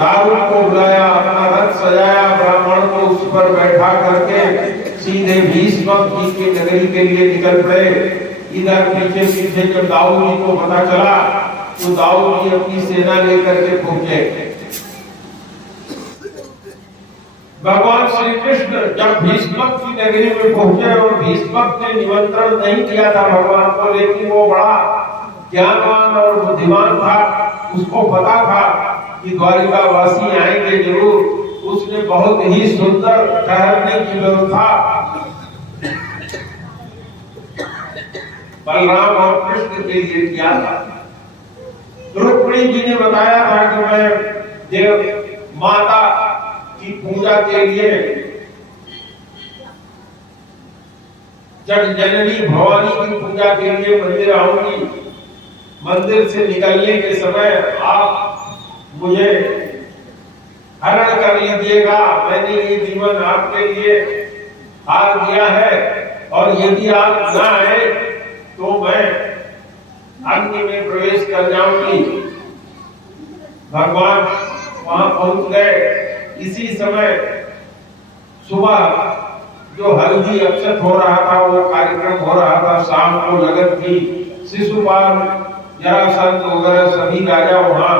दारू को बुलाया, अपना रथ सजाया, ब्राह्मण को उस पर बैठा करके सीधे भीष्म जी की नगरी के लिए निकल पड़े। इधर पीछे पीछे जब दाऊद जी को पता चला तो दाऊद जी अपनी सेना लेकर के पहुंचे। भगवान श्री कृष्ण जब भीष्म की नगरी में पहुंचे और भीष्म ने निमंत्रण नहीं किया था भगवान को, लेकिन वो बड़ा ज्ञानवान और बुद्धिमान था, उसको पता था कि द्वारिका वासी आएंगे जरूर। उसने बहुत ही सुंदर ठहरने की व्यवस्था बलराम और कृष्ण के लिए किया था। रुक्मिणी जी ने बताया था कि मैं देव माता की पूजा के लिए जग जननी भवानी की पूजा के लिए मंदिर आऊंगी। मंदिर से निकलने के समय आप मुझे हरण कर लीजिएगा। मैंने ये जीवन आपके लिए हार दिया है और यदि आप न आए तो मैं अग्नि में प्रवेश कर जाऊंगी। भगवान वहां पहुंच गए। इसी समय सुबह जो हल्दी अक्षत हो रहा था वो कार्यक्रम हो रहा था, शाम को लगन थी। शिशुपाल, जरासंध वगैरह सभी राजा वहां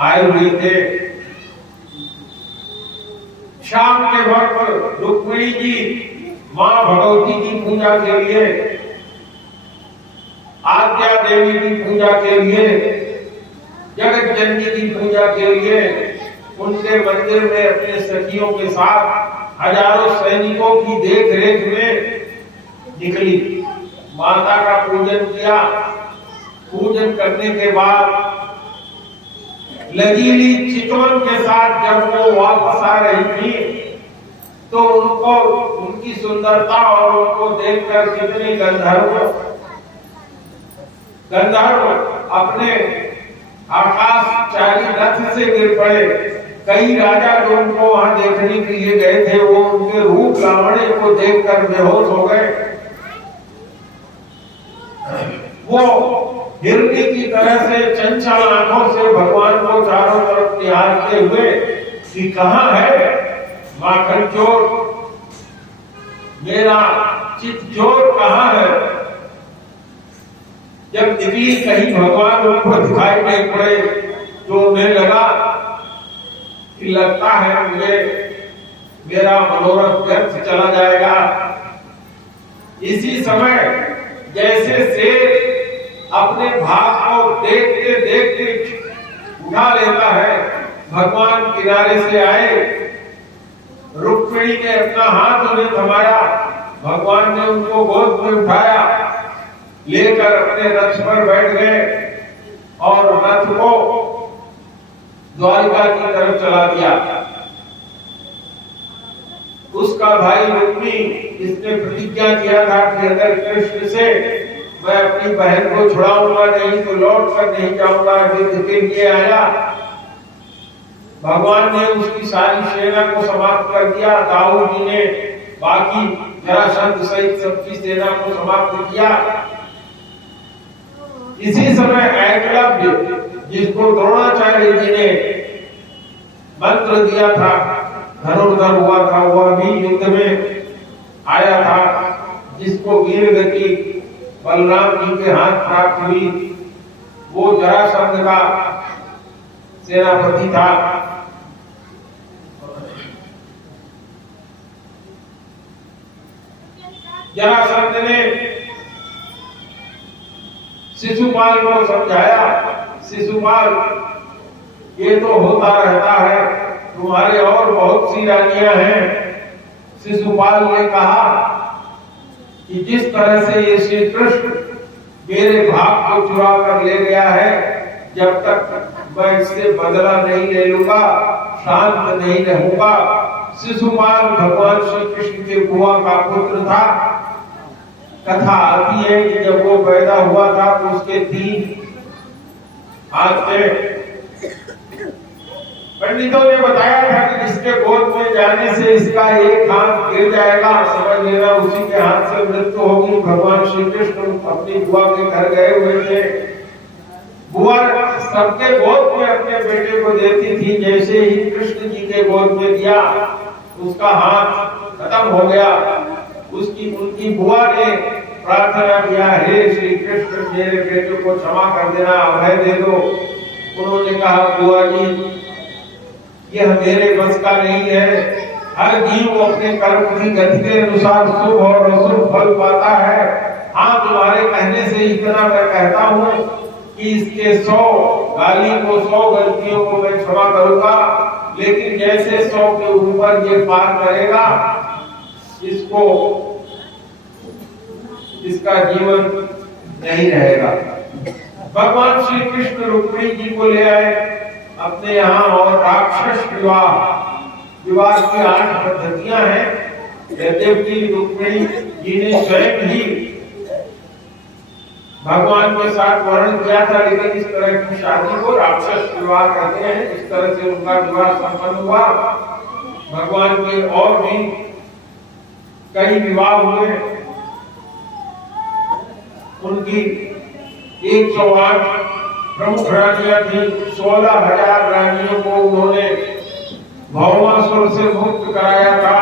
आए हुए थे। शाम के वक्त रुक्मिणी जी मां भगवती की पूजा के लिए, आद्या देवी की पूजा के लिए, जगत जननी की पूजा के लिए उनके मंदिर में अपने सखियों के साथ हजारों सैनिकों की देख रेख में निकली। माता का पूजन किया। पूजन करने के बाद लगीली चितवन के साथ जब वो वापस आ रही थी तो उनको उनकी सुंदरता और उनको देखकर कितने गंधर्व अपने आकाशचारी रथ से गिर पड़े। कई राजा जो उनको वहां देखने के लिए गए थे वो उनके रूप लावण्य को देखकर बेहोश हो गए। वो हिरनी की तरह से चंचल आंखों से भगवान को चारों तरफ निहारते हुए कि कहां है माखन चोर, मेरा चित चोर कहां है। जब निकली कहीं भगवान उनको दिखाई नहीं पड़े तो उन्हें लगा कि लगता है मुझे मेरा मनोरथ व्यर्थ चला जाएगा। इसी समय जैसे शेर अपने भाग को देखते देखते उठा लेता है, भगवान किनारे से आए। रुक्मिणी ने अपना हाथ उन्हें थमाया, भगवान ने उनको गोद में उठाया, लेकर अपने रथ पर बैठ गए और रथ को द्वारिका की तरफ चला दिया। उसका भाई रुक्मी, इसने प्रतिज्ञा किया था कि अगर कृष्ण से मैं अपनी बहन को छुड़ाऊंगा नहीं तो लौट कर नहीं जाऊंगा, युद्ध के लिए आया। भगवान ने उसकी सारी सेना को समाप्त कर दिया। दाऊद जी ने बाकी जरासंध सहित सबकी सेना को समाप्त किया। इसी समय एकलव्य, जिसको द्रोणाचार्य जी ने मंत्र दिया था, धनुर्धर हुआ था, वह भी युद्ध में आया था, जिसको वीर गति बलराम जी के हाथ प्राप्त हुई। वो जरासंध का सेनापति था। जरासंध ने शिशुपाल को समझाया, शिशुपाल ये तो होता रहता है, तुम्हारे और बहुत सी रानियां हैं। शिशुपाल ने कहा कि जिस तरह से ये श्री कृष्ण मेरे भाग को चुरा कर ले गया है, जब तक मैं इससे बदला नहीं ले लूंगा शांत नहीं रहूंगा। शिशुपाल भगवान श्री कृष्ण के बुआ का पुत्र था। कथा आती है कि जब वो पैदा हुआ था तो उसके 3 हाथ थे। पंडितों ने बताया था कि जिसके गोद में जाने से इसका एक हाथ गिर जाएगा, समझ लेना उसी के हाथ से मृत्यु होगी। भगवान श्री कृष्ण अपनी बुआ के घर गए हुए थे। बुआ सबके गोद में अपने बेटे को देती थी। जैसे ही कृष्ण जी के गोद में दिया, उसका हाथ खत्म हो गया। उनकी बुआ ने प्रार्थना किया, हे श्री कृष्ण, मेरे बेटे को क्षमा कर देना, अभय दे दो। उन्होंने कहा, बुआ जी, यह मेरे बस का नहीं है। हर जीव अपने कर्म की गति के अनुसार शुभ और अशुभ फल पाता है। हाँ, तुम्हारे कहने से इतना मैं कहता हूँ कि इसके 100 गाली को, 100 गलतियों को मैं क्षमा करूंगा, लेकिन जैसे 100 के ऊपर ये पार करेगा, इसका जीवन नहीं रहेगा। भगवान श्री कृष्ण रुक्मिणी जी को ले आए अपने यहाँ, और राक्षस विवाह की 8 पद्धतियां हैं। यद्यपि रुक्मिणी जी ने स्वयं ही भगवान के साथ वर्णन किया था, लेकिन इस तरह की शादी को राक्षस विवाह कहते हैं। इस तरह से उनका विवाह संपन्न हुआ। भगवान के और भी कई विवाह हुए। उनकी 108 प्रमुख रानियां थी। 16,000 रानियों को उन्होंने भौमासुर से मुक्त कराया था।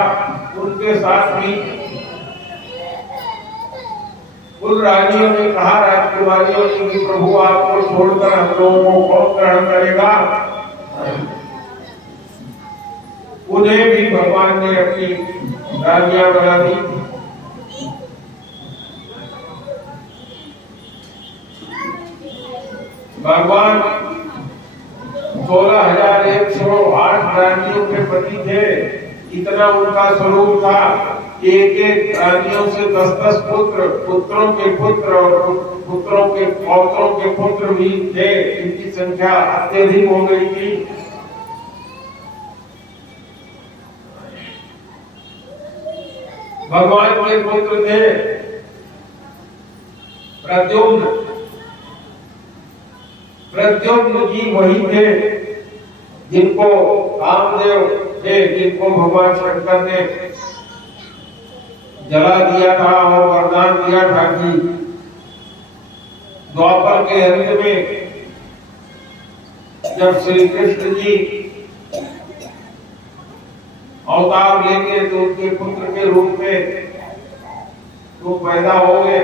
उनके साथ भी उन रानियों ने कहा, राजकुमारियों ने कि प्रभु आपको छोड़कर हम लोगों को कौन ग्रहण करेगा। उन्हें भी भगवान ने अपनी रानियां बना दी। भगवान 16,108 रानियों के पति थे। इतना उनका स्वरूप था। एक रानियों से 10-10 पुत्र, पुत्रों के पुत्र और पुत्रों के पौत्रों के पुत्र भी थे। इनकी संख्या अत्यधिक हो गई थी। भगवान के पुत्र थे प्रद्युम्न। प्रद्युम्न जी वही थे जिनको कामदेव थे, जिनको भगवान शंकर ने जला दिया था और वरदान दिया था कि द्वापर के अंत में जब श्री कृष्ण जी अवतार लेंगे तो उनके पुत्र के रूप में तो पैदा होंगे।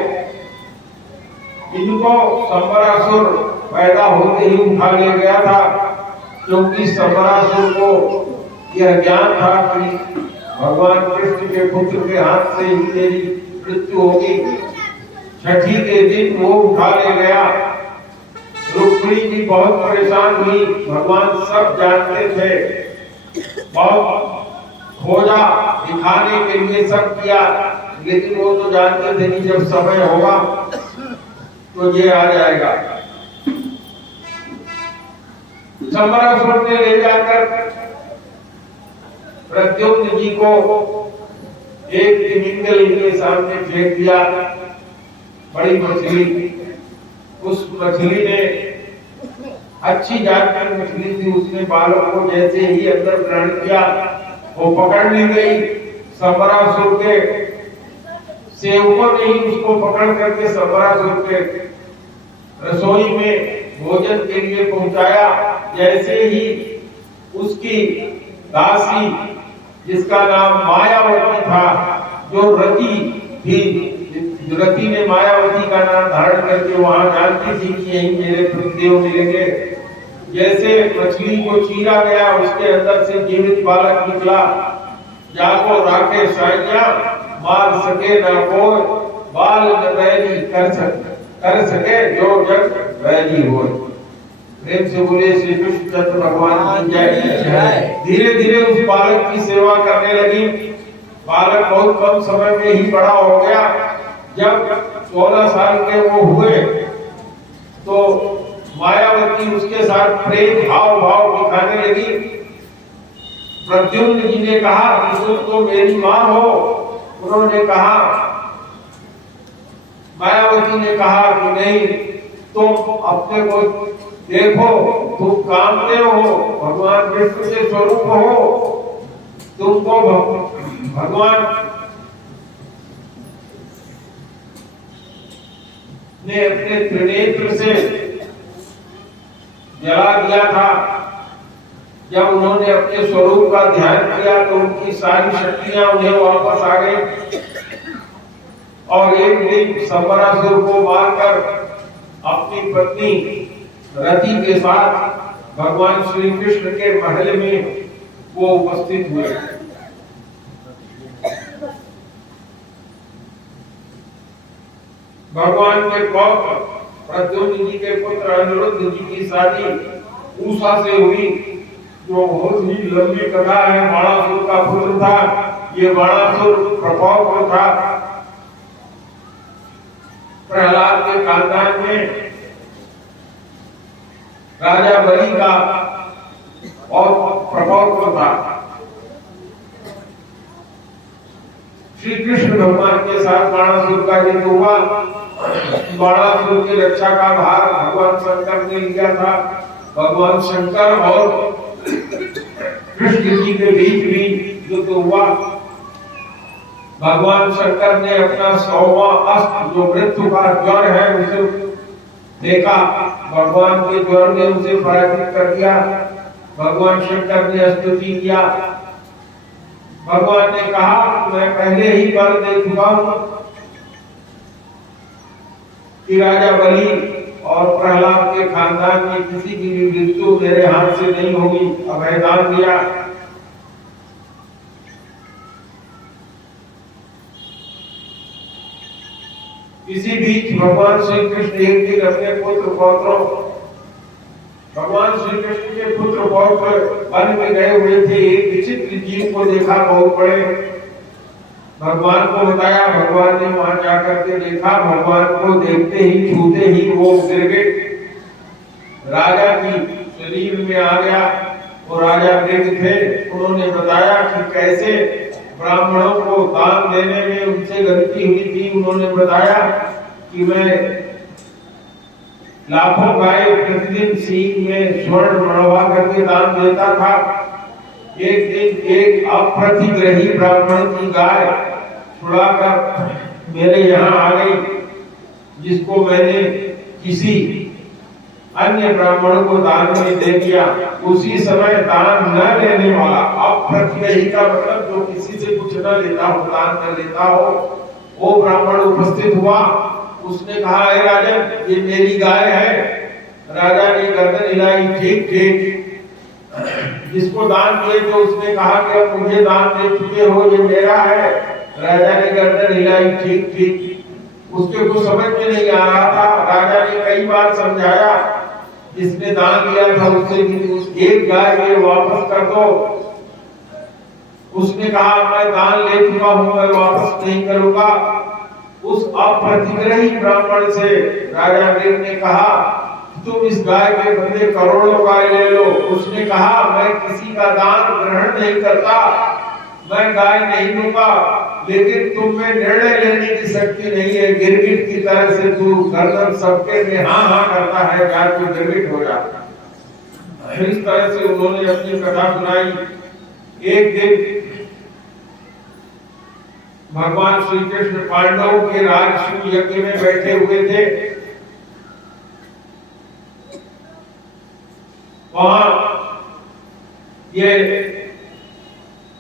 इनको संबरासुर पैदा होते ही उठा ले गया था, क्योंकि संबरासुर को यह ज्ञान था कि भगवान कृष्ण के पुत्र के हाथ से ही तेरी मृत्यु होगी। छठी के दिन वो उठा ले गया। रुक्मिणी जी बहुत परेशान हुई। भगवान सब जानते थे, बहुत खोजा, दिखाने के लिए सब किया, लेकिन वो तो जानते थे कि जब समय होगा तो ये आ जाएगा। संबरासुर ने ले जाकर प्रद्युम्न जी को एक तिमिंगल इनके सामने फेंक दिया, बड़ी मछली। उस मछली ने, अच्छी जात की मछली थी, उसने बालक को जैसे ही अंदर ग्रहण किया, वो पकड़ ली गई। संबरासुर के सेवकों ने ही उसको पकड़ करके संबरासुर के रसोई में भोजन के लिए पहुंचाया। जैसे ही उसकी दासी, जिसका नाम मायावती था, जो रति थी, रति ने मायावती का नाम धारण करके वहां जानती थी कि यही मेरे देव मिलेंगे। जैसे मछली को चीरा गया, उसके अंदर से जीवित बालक निकला। जाको राखे साइया, मार सके न कोई, बाल न बैरी कर सके जो जग बैरी हो। प्रेम से बोले श्री कृष्ण चंद्र भगवान की जय। धीरे धीरे उस बालक की सेवा करने लगी। बालक बहुत कम समय में ही बड़ा हो गया। जब 16 साल के वो हुए तो मायावती उसके साथ प्रेम भाव दिखाने लगी। प्रद्युम्न जी ने कहा कि तुम तो मेरी माँ हो। उन्होंने कहा, मायावती ने कहा कि नहीं, तुम अपने को देखो, तुम कामदेव हो, भगवान विष्णु के स्वरूप हो। तुमको भगवान ने अपने त्रिनेत्र से जला दिया था। जब उन्होंने अपने स्वरूप का ध्यान किया तो उनकी सारी शक्तियां उन्हें वापस आ गई और एक दिन संबरासुर को मारकर अपनी पत्नी रति के साथ भगवान श्री कृष्ण के महल में वो उपस्थित हुए। भगवान के पौत्र प्रद्युम्न जी के पुत्र अनिरुद्ध जी की शादी उषा से हुई, जो बहुत ही लंबी कथा है। बाणासुर का पुत्र था, ये बाणासुर प्रपौत्र था। प्रहलाद के खानदान में राजा बलि का और प्रपौत्र था। श्री कृष्ण भगवान के साथ बाणासुर का युद्ध हुआ। बाणासुर की रक्षा का भार भगवान शंकर ने लिया था। भगवान शंकर और कृष्ण जी के बीच भी युद्ध हुआ। भगवान शंकर ने अपना 100वां अस्त्र, जो मृत्यु का ज्वर है, उसे देखा। भगवान के ज्वर ने उसे पराजित कर दिया। भगवान शंकर ने स्तुति किया। भगवान ने कहा, मैं पहले ही बार देख चुका हूं कि राजा बलि और प्रहलाद के खानदान में किसी की भी मृत्यु मेरे हाथ से नहीं होगी। अभयदान दिया। इसी बीच भगवान श्री कृष्ण एक दिन अपने पुत्र पौत्रों, भगवान श्री कृष्ण के पुत्र पौत्र वन में गए हुए थे। एक विचित्र जीव को देखा, बहुत बड़े। भगवान को बताया। भगवान ने वहां जाकर के देखा। भगवान को देखते ही, छूते ही वो गिर गए, राजा की शरीर में आ गया। वो राजा वृद्ध थे। उन्होंने बताया कि कैसे ब्राह्मणों को दान देने में उनसे गलती हुई थी। उन्होंने बताया कि मैं लाखों गाय प्रतिदिन सींग में स्वर्ण मढ़वा करके दान देता था। एक दिन एक अप्रतिग्रही ब्राह्मण की गाय छुड़ाकर मेरे यहाँ आ गई, जिसको मैंने किसी अन्य ब्राह्मण को दान में दे दिया। उसी समय दान न लेने वाला, अप्रतिग्रही का मतलब जो किसी से कुछ न लेता हो, दान न लेता हो, वो ब्राह्मण उपस्थित हुआ। उसने कहा, हे राजन, ये मेरी गाय है। राजा ने गर्दन हिलाई, ठीक ठीक। जिसको दान दिए तो उसने कहा कि अब मुझे दान दे चुके हो, ये मेरा है। राजा ने गर्दन हिलाई, ठीक ठीक। उसके कुछ समझ में नहीं आ रहा था। राजा ने कई बार समझाया, जिसने दान दिया था उससे कि एक गाय ये वापस कर दो। उसने कहा, मैं दान ले चुका हूं, मैं वापस नहीं करूंगा। उस अप्रतिग्रही ब्राह्मण से राजा वीर ने कहा, तुम इस गाय के बदले करोड़ों गाय ले लो। उसने कहा, मैं किसी का दान ग्रहण नहीं करता, मैं गाय नहीं लूंगा, लेकिन तुम में निर्णय लेने की शक्ति नहीं है। गिरगिट की तरह से तू गर्दन सबके में हाँ हाँ करता है, गाय को गिरगिट हो जाता। इस तरह से उन्होंने अपनी कथा सुनाई। एक दिन भगवान श्री कृष्ण पांडवों के राजसूय यज्ञ में बैठे हुए थे। वहां ये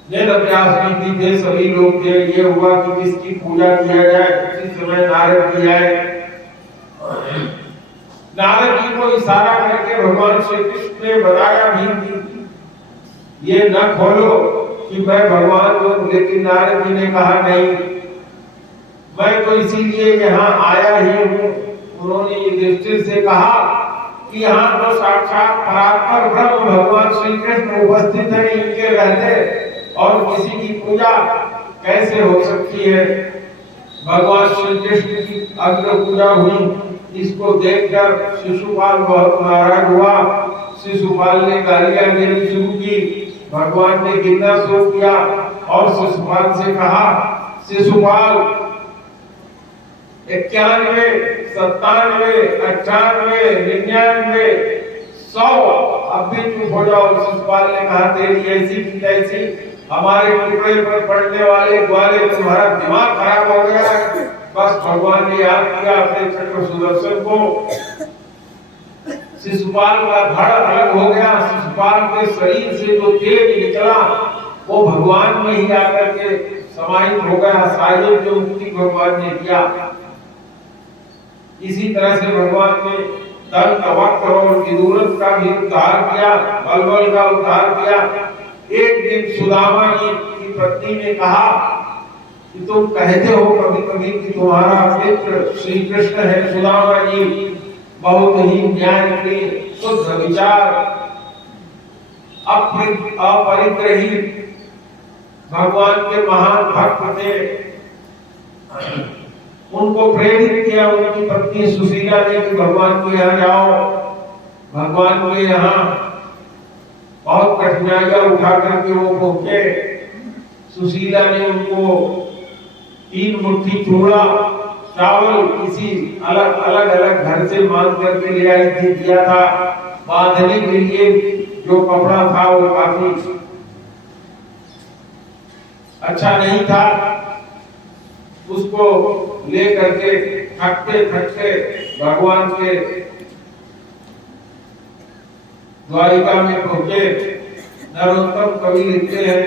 वेदव्यास जी थे, सभी लोग थे। ये हुआ कि किसकी पूजा किया जाए। उसी समय नारद जी आए। नारद जी को इशारा करके भगवान श्री कृष्ण ने बताया भी, ये न खोलो कि मैं भगवान हूं। लेकिन नारद जी ने कहा, नहीं, मैं तो इसीलिए यहाँ आया ही हूँ। उन्होंने युधिष्ठिर से कहा कि यहाँ तो साक्षात परात्पर ब्रह्म भगवान श्री कृष्ण उपस्थित है, इनके रहते और किसी की पूजा कैसे हो सकती है। भगवान श्री कृष्ण की अग्र पूजा हुई। इसको देखकर शिशुपाल बहुत नाराज हुआ। शिशुपाल ने गालियां देनी शुरू की। भगवान ने गिरना शुरू किया और शिशुपाल से कहा, शिशुपाल 91, 97, 98, 99, 100, अब भी चुप हो जाओ। शिशुपाल ने कहा, तेरी ऐसी की तैसी, हमारे टुकड़े पर पड़ने वाले ग्वाले, तुम्हारा दिमाग खराब हो गया है। बस भगवान ने याद किया अपने चक्र सुदर्शन को। शिशुपाल का धड़ अलग हो गया। शिशुपाल के शरीर से जो तेज निकला वो भगवान में ही आकर के समाहित हो गया। साहिब जो मुक्ति भगवान ने दिया। इसी तरह से भगवान ने दंत वक्र और विदुरथ का भी उद्धार किया, बलबल का उद्धार किया। एक दिन सुदामा जी की पत्नी ने कहा कि तुम कहते हो कभी कभी कि तुम्हारा मित्र श्री कृष्ण है। सुदामा जी बहुत ही ज्ञान के शुद्ध विचार अपरिग्रहित भगवान के महान भक्त थे। उनको प्रेरित किया उनकी पत्नी सुशीला ने कि भगवान के यहाँ जाओ। भगवान के यहाँ बहुत कठिनाइयां उठा करके वो पहुंचे। सुशीला ने उनको 3 मुट्ठी चूड़ा चावल किसी अलग अलग घर से मांग करके ले आई थी, दिया था। बांधने के लिए जो कपड़ा था वो काफी अच्छा नहीं था। उसको ले करके थकते थकते भगवान के द्वारिका में पहुंचे। नरोत्तम कवि लिखते हैं,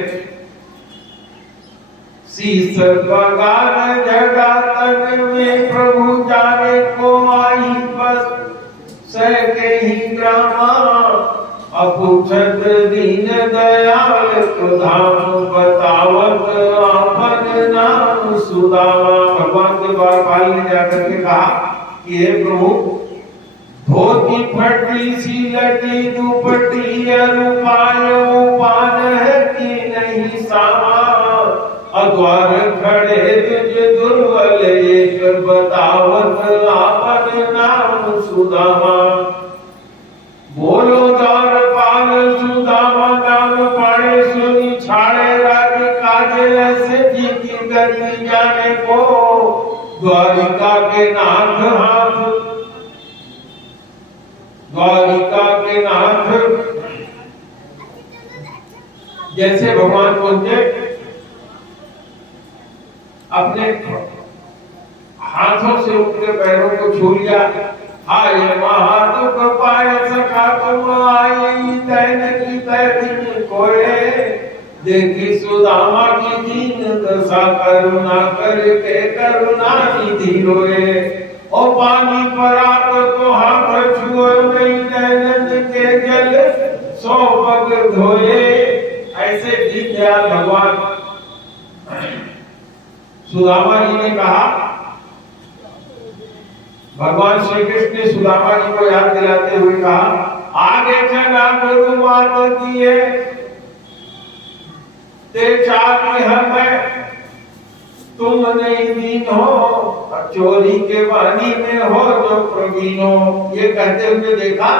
शीस बगान जगातन में प्रभु जाने को आई बस सके ही ग्रामा। अपूछत दीन दयाल तो धाम बतावत आपन नाम सुदामा। भगवान के द्वारपाल ने जाकर के कहा कि हे प्रभु, धोती फटी सी लटी दुपटी रूपाय उपान है कि नहीं सामा। अद्वार खड़े तुझ दुर्बल एक बतावत आपन नाम सुदामा। बोलो द्वारपाल सुदामा नाम पाड़े सुनी छाड़े राज काजे ऐसे जी की गति जाने को। द्वारिका के नाथ हाथ द्वारिका के नाथ जैसे भगवान पहुंचे अपने हाथों से उनके पैरों को छू लिया। हाय महादुख पाए सखा तुम आई तैन की तैन कोए। देखी सुदामा की दीन दशा करुणा करके करुणा निधि रोए। ओ पानी पर आप तो हाथ छुए नहीं नैनन के जल 100 पग धोए। ऐसे दीन दयाल भगवान सुदामा जी ने कहा। भगवान श्री कृष्ण ने सुदामा जी को याद दिलाते हुए कहा, आगे चला गुरु मात दिए ते चार हमें तुम नहीं दीन हो। चोरी के वाणी में हो जो प्रवीण हो। ये कहते हुए देखा,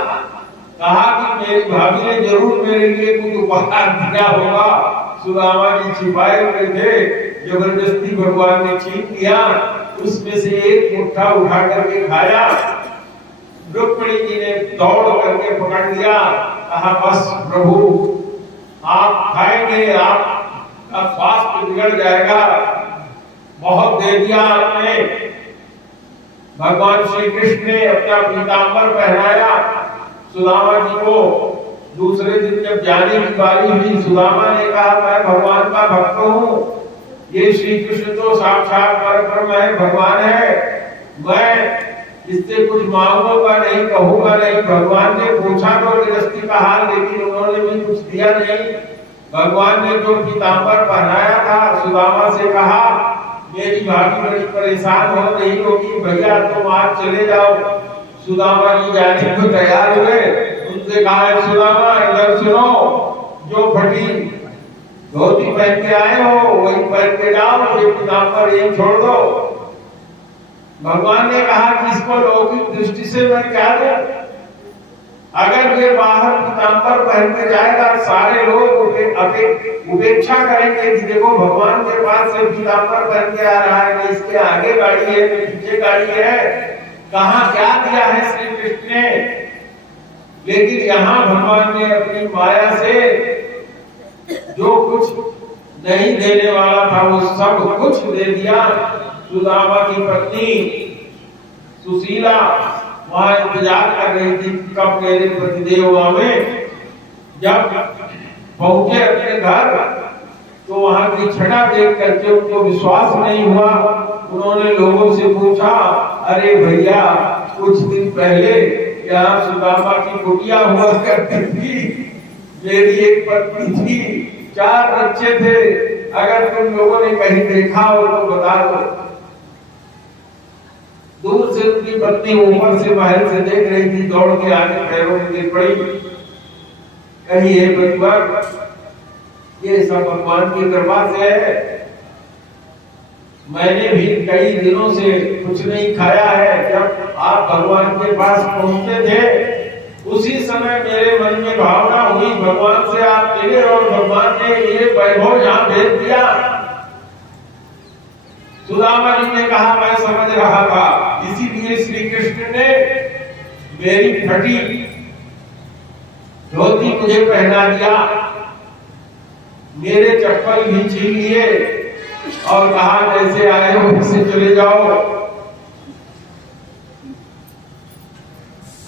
कहा कि मेरी भाभी ने जरूर मेरे लिए कुछ उपहार दिया होगा। सुदामा जी छिपाए हुए थे। जबरदस्ती भगवान ने छीन लिया, उसमें से एक मुट्ठा उठा करके खाया। रुक्मिणी जी ने दौड़ करके पकड़ लिया। कहा बस प्रभु आप खाएंगे, आपका स्वास्थ्य बिगड़ जाएगा। बहुत दे दिया आपने। भगवान श्री कृष्ण ने अपना पीतांबर पहनाया सुदामा जी को। दूसरे दिन जब जाने की बारी हुई, सुदामा ने कहा मैं भगवान का भक्त हूँ। ये श्री कृष्ण तो साक्षात परब्रह्म है, भगवान है। मैं इससे कुछ मांगूंगा नहीं, कहूंगा नहीं। भगवान ने पूछा तो गृहस्थी का हाल, लेकिन उन्होंने भी कुछ दिया नहीं। भगवान ने जो पीतांबर पहनाया था, सुदामा से कहा मेरी भाभी बड़ी परेशान हो रही होगी, भैया तुम आज चले जाओ। सुदामा जी जाने को तैयार हुए। उनसे कहा सुदामा इधर सुनो, जो फटी धोती पहन के आए हो वही पहन के जाओ, ये पीतांबर यही छोड़ दो। भगवान ने कहा कि इसको लौकिक दृष्टि से मैं क्या दूं? अगर ये बाहर पीतांबर पहन के जाएगा, सारे लोग उपेक्षा करेंगे कि देखो भगवान के पास से पीतांबर पहन के आ रहा है, न इसके आगे गाड़ी है न पीछे गाड़ी है। कहाँ क्या दिया है श्री कृष्ण ने? लेकिन यहाँ भगवान ने अपनी माया से जो कुछ नहीं देने वाला था वो सब कुछ दे दिया। सुदामा की पत्नी सुशीला वहां इंतजार कर रही थी कब मेरे पतिदेव आवे। जब पहुंचे अपने घर तो वहां की छटा देख करके उनको विश्वास नहीं हुआ। उन्होंने लोगों से पूछा, अरे भैया कुछ दिन पहले यहाँ सुदामा की कुटिया हुआ करती थी, मेरी एक पत्नी थी, 4 बच्चे थे, अगर तुम लोगों ने कहीं देखा हो तो बता दो। दूर से उनकी पत्नी ऊपर से महल से देख रही थी, दौड़ के आगे पैरों में गिर पड़ी, कहीं हे परिवार ये सब भगवान की कृपा से है। मैंने भी कई दिनों से कुछ नहीं खाया है। जब आप भगवान के पास पहुंचते थे उसी समय मेरे मन में भावना हुई भगवान से आप मिले और भगवान ने ये वैभव यहाँ भेज दिया। सुदामा जी ने कहा मैं समझ रहा था, इसीलिए श्री कृष्ण ने मेरी फटी धोती मुझे पहना दिया, मेरे चप्पल भी छीन लिए और कहा जैसे आए हो वैसे चले जाओ।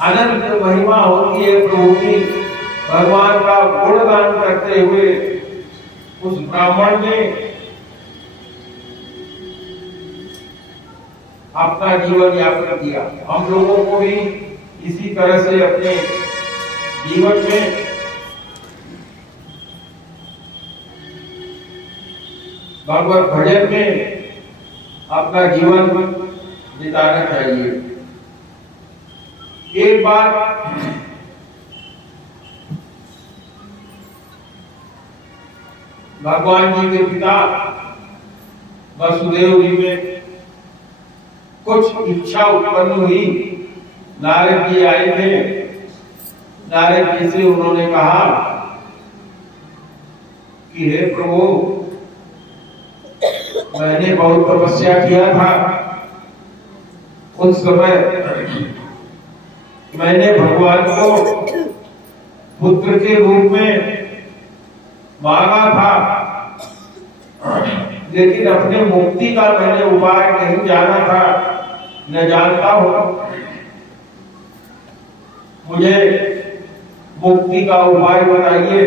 अनंत महिमा होती है प्रभु की। भगवान का गुणगान करते हुए उस ब्राह्मण ने अपना जीवन यापन किया। हम लोगों को भी इसी तरह से अपने जीवन में भगवत भजन में अपना जीवन बिताना चाहिए। एक बार भगवान जी के पिता वसुदेव जी में कुछ इच्छा उत्पन्न हुई। नारद जी आए थे, नारद जी से उन्होंने कहा कि हे प्रभु, मैंने बहुत तपस्या किया था, उस समय मैंने भगवान को पुत्र के रूप में मांगा था, लेकिन अपने मुक्ति का मैंने उपाय नहीं जाना था, न जानता हूं। मुझे मुक्ति का उपाय बताइए।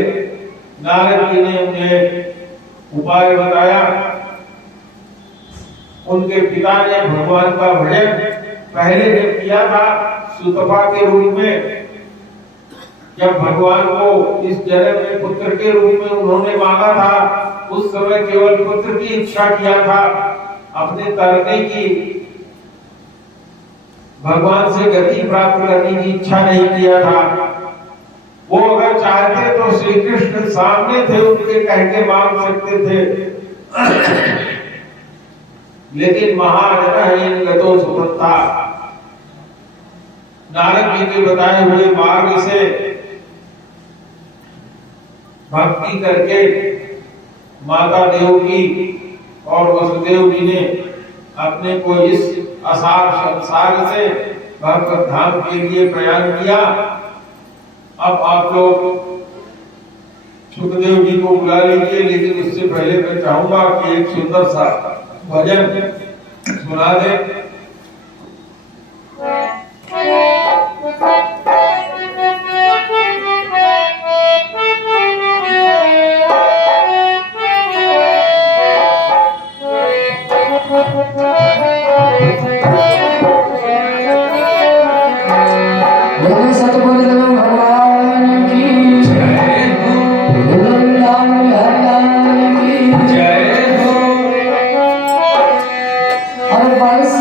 नारद जी ने उन्हें उपाय बताया। उनके पिता ने भगवान का भजन पहले जब किया था सुतपा के रूप में, जब भगवान को इस जन्म में पुत्र के रूप में उन्होंने मांगा था, उस समय केवल पुत्र की इच्छा किया था, अपने तरने की, भगवान से गति प्राप्त करने की इच्छा नहीं किया था। वो अगर चाहते तो श्री कृष्ण सामने थे, उनके कह के मांग सकते थे, लेकिन महाजन गतो सुपत्ता, नारद जी के बताए हुए मार्ग से भक्ति करके माता देव की और वसुदेव जी ने अपने को इस असार संसार से भगवत धाम के लिए प्रयाण किया। अब आप लोग सुखदेव जी को बुला लीजिए, लेकिन उससे पहले मैं चाहूंगा कि एक सुंदर सा भजन सुना दे। बरस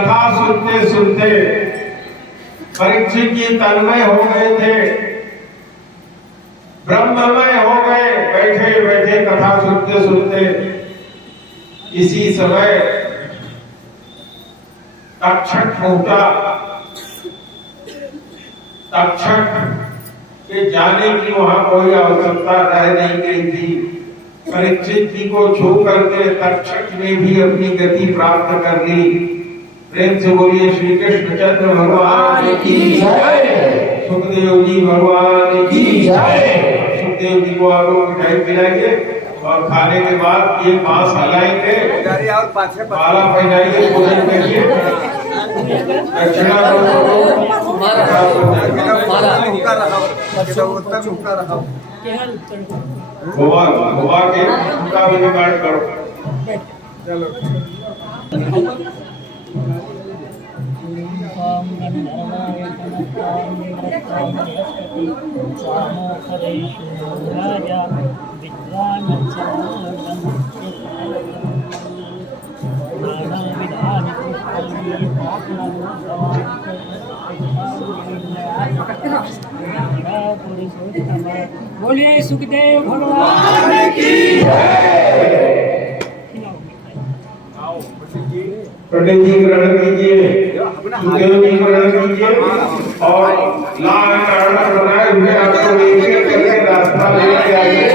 कथा सुनते सुनते परीक्षित जी तन्मय हो गए थे, ब्रह्ममय हो गए, बैठे बैठे कथा सुनते सुनते। इसी समय तक्षक पहुंचा। तक्षक के जाने की वहां कोई आवश्यकता रह नहीं गई थी। परीक्षित जी को छू करके तक्षक ने भी अपनी गति प्राप्त कर ली। प्रेम से बोलिए श्री कृष्णचंद्र भगवान की जय, सुखदेव जी भगवान की जय। सुखदेव जी को आप लोग मिठाई खिलाएंगे और खाने के बाद ये बांस हलाएंगे, माला पहनाएंगे, पूजन करिए, दक्षिणा घुमा के उनका भी रिकॉर्ड करो। चलो बोलिए सुखदेव भगवान की जय। पंडित जी ग्रहण कीजिए, सुखदेव जी ग्रहण कीजिए और लाल कारण बनाए हुए आपको एक करके रास्ता लेके आइए।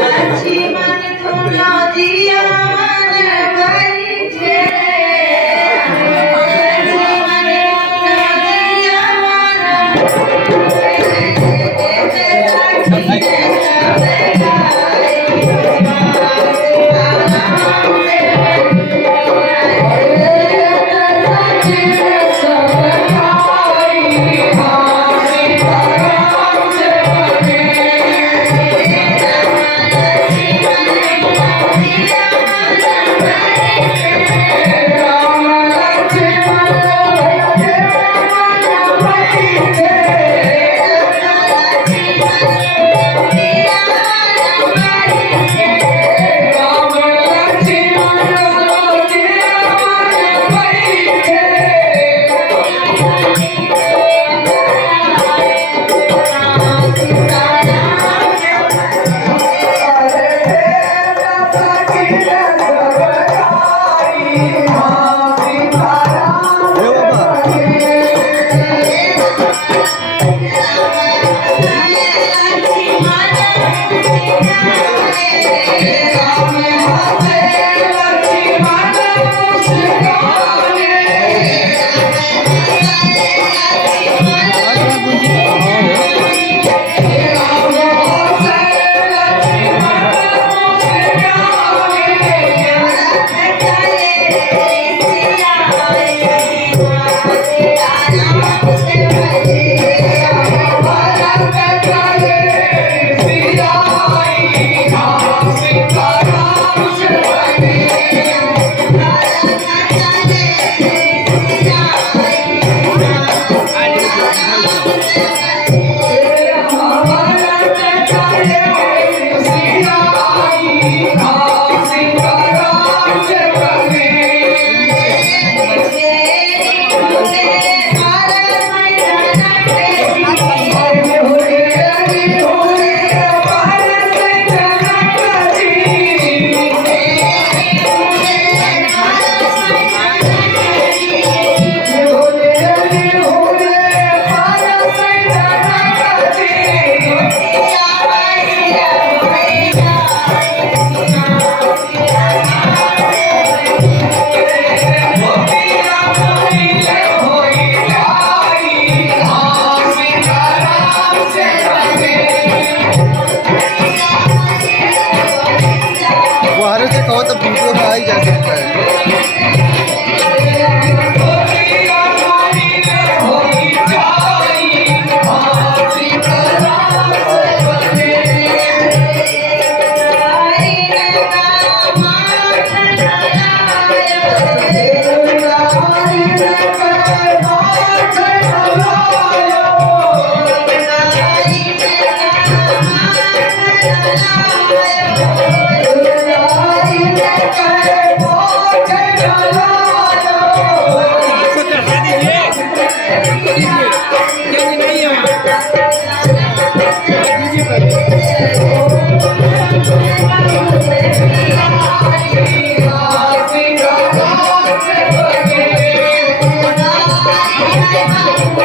आओ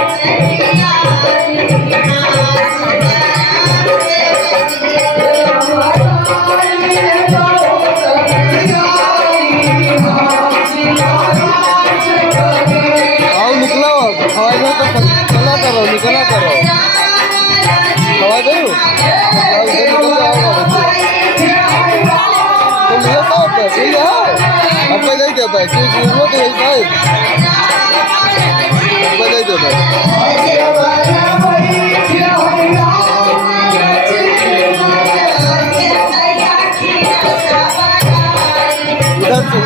निकलो हवाई में तो निकला करो हवाई दो तुम ये तो सही है अब पे नहीं देता है कि वो तो यही है अब पे नहीं देता इधर से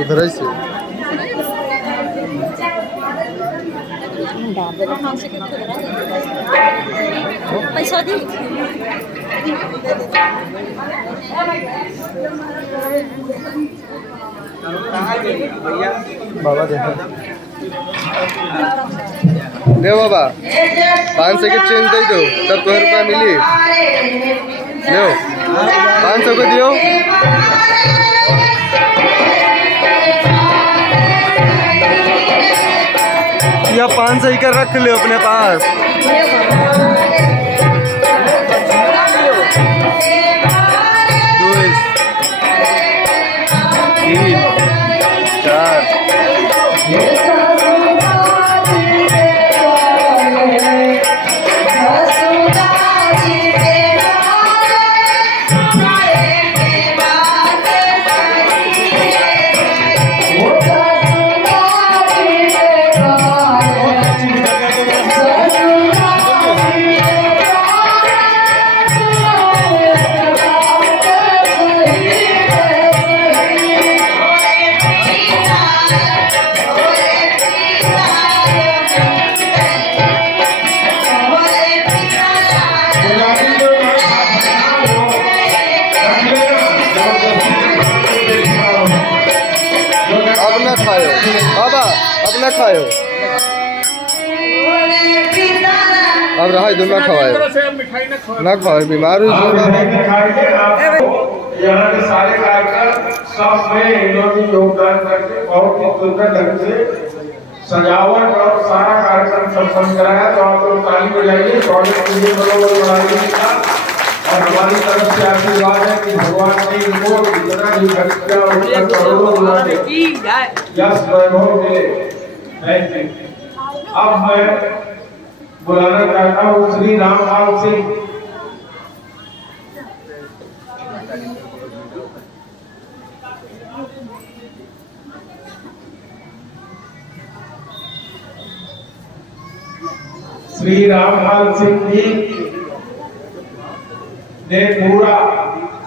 उधर से पैसा दी बाबा देखो दे बाबा 500 की चेंज दे दो तब 2 रुपया मिली लो 500 को दियो या 500 ही कर रख ले अपने पास 2 3 4 खायो अब रहा इधर ना खवाए ना खवाए बीमार हुई यहाँ के सारे कार्यक्रम सब में इन्होंने योगदान करके बहुत ही सुंदर ढंग से सजावट और सारा कार्यक्रम संपन्न कराया। तो आप लोग ताली बजाइए स्वागत के लिए मनोबल बढ़ाइए और हमारी तरफ से आशीर्वाद है कि भगवान ने इनको इतना ही खर्च किया और करोड़ों गुना यश वैभव मिले। अब मैं बुलाना चाहता हूँ श्री रामपाल सिंह। श्री रामपाल सिंह जी ने पूरा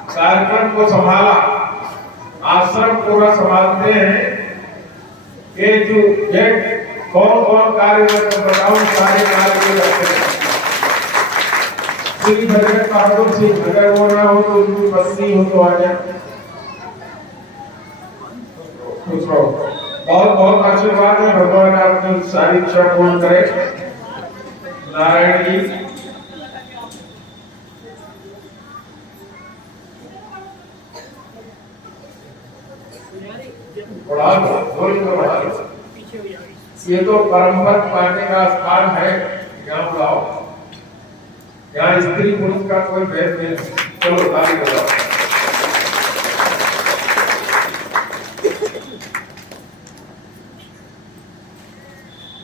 कार्यक्रम को संभाला, आश्रम पूरा संभालते हैं। ये जो कौन कौन कार्य बताओ, सारे कार्य को करते हैं। श्री भगत बहादुर सिंह, अगर वो ना हो तो उनकी पत्नी हो तो आ जाए। खुश रहो, बहुत बहुत आशीर्वाद है। भगवान आपकी सारी इच्छा पूर्ण करे। नारायण जी ये तो परंपरा पाने का स्थान है, यहाँ बुलाओ। यहाँ स्त्री पुरुष का कोई भेद नहीं। चलो ताली बजाओ।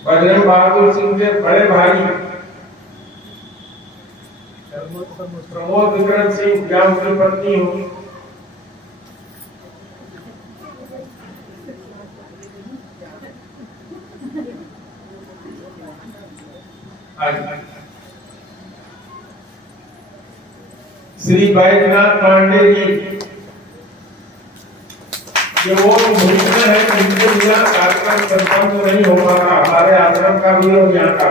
बजरंग बहादुर सिंह के बड़े भाई प्रमोद विक्रम सिंह, क्या उनकी पत्नी हो, श्री बैद्यनाथ पांडे जी, ये वो भूमिका है जिनके बिना कार्यक्रम संपन्न नहीं हो पा रहा, हमारे आश्रम का भी और यहाँ का।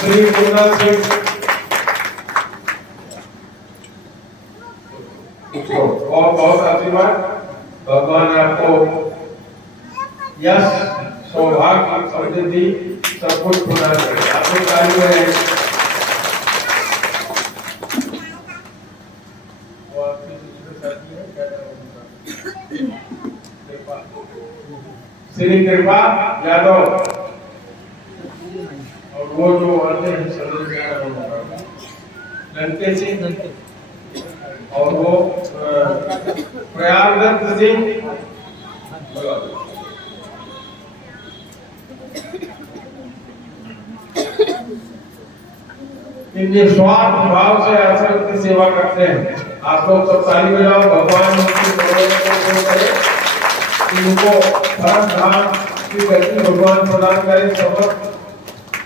श्री कुंदन सिंह, बहुत बहुत आशीर्वाद, भगवान आपको यश, सौभाग्य, समृद्धि सब कुछ प्रदान करे। आपको कार्य है श्री कृपा यादव, और वो जो अन्य लंके सिंह, और वो प्रयागदत्त सिंह, इन निस्वार्थ भाव से आश्रम की सेवा करते हैं। आप लोग सब ताली बजाओ, भगवान उनकी को करे, इनको धर्म धाम की गति भगवान प्रदान करे, सब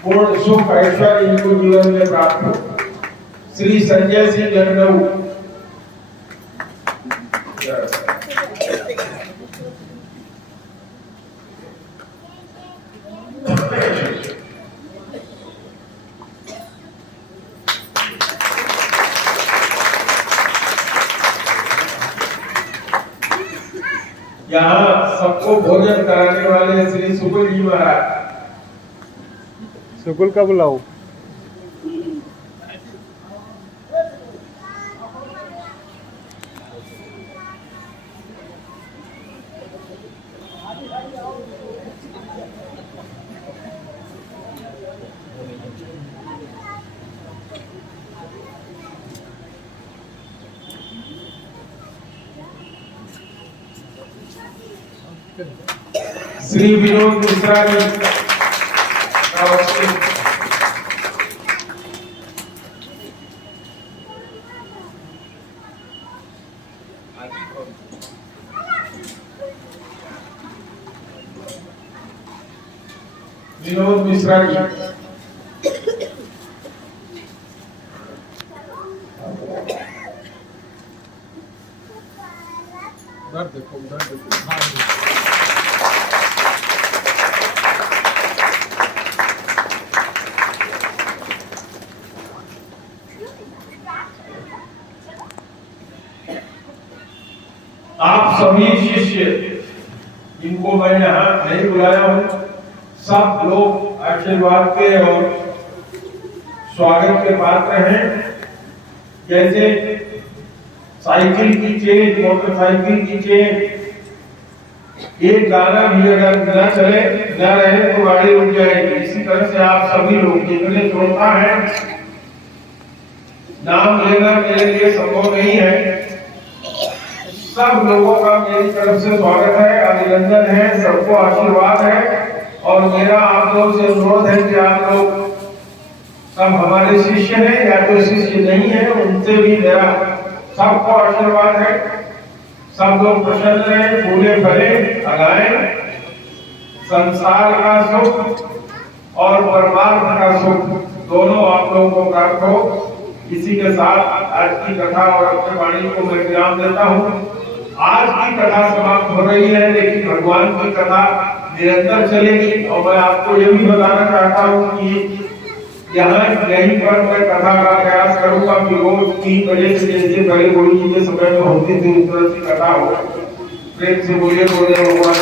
पूर्ण सुख ऐश्वर्य इनको जीवन में प्राप्त हो। श्री संजय सिंह लखनऊ, यहाँ सबको भोजन कराने वाले श्री सुकुल जी महाराज। सुकुल का बुलाओ। श्री विनोद मिश्रा जी, विनोद मिश्रा जी, आप सभी शिष्य जिनको मैं यहाँ नहीं बुलाया हूँ, सब लोग आशीर्वाद के और स्वागत के पात्र हैं। जैसे साइकिल की चेन, मोटरसाइकिल की चेन, एक गाना भी अगर न चले न रहे तो गाड़ी रुक जाएगी। इसी तरह से आप सभी लोग जितने श्रोता हैं, नाम लेना मेरे लिए संभव नहीं है, सब लोगों का मेरी तरफ से स्वागत है, अभिनंदन है, सबको आशीर्वाद है। और मेरा आप लोगों से अनुरोध है कि आप लोग सब हमारे शिष्य हैं या जो शिष्य नहीं है, उनसे भी मेरा सबको आशीर्वाद है। सब लोग प्रसन्न रहे, फूले फले लगाएं, संसार का सुख और परमार्थ का सुख दोनों आप लोगों को प्राप्त हो। इसी के साथ आज की कथा और अपने वाणी को मैं विराम देता हूँ। आज की कथा समाप्त हो रही है, लेकिन भगवान की कथा निरंतर चलेगी। और मैं आपको ये भी बताना चाहता हूँ कि यहाँ यहीं पर मैं कथा का प्रयास करूंगा कि रोज 3 बजे से जैसे पहले कोई चीजें समय में होती थी उस तरह की कथा हो। प्रेम से बोलिए भगवान।